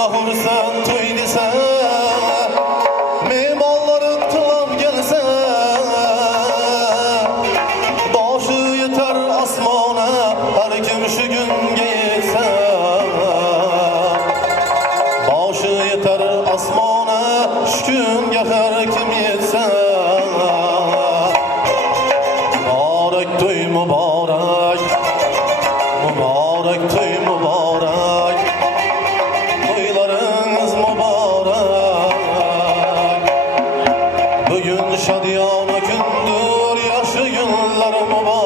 mahursan toy desa, memalları tılam gelse, başı yeter asmana, her kim şu gün gelse. Başı yeter asmana, şu gün her kim yetse. Mübarek toy mübarek, mübarek toy mübarek, toylarınız mübarek. Bugün şadiyana gündür, yaşı günler mübarek.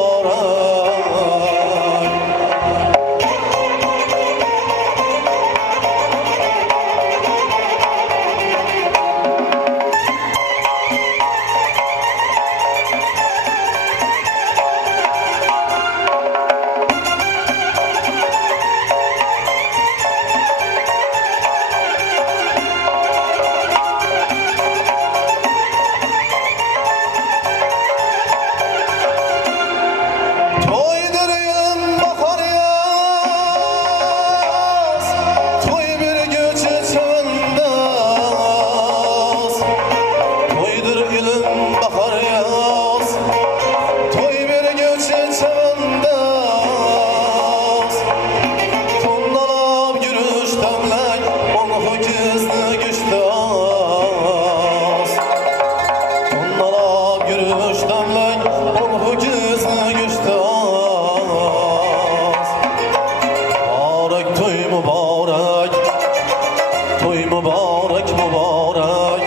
Mübarek mübarek,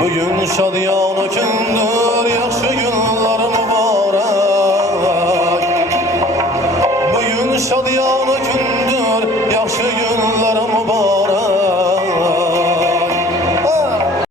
bugün şadiyana gündür, yaxşı günler mübarek. Bugün şadiyana gündür, yaxşı günler mübarek.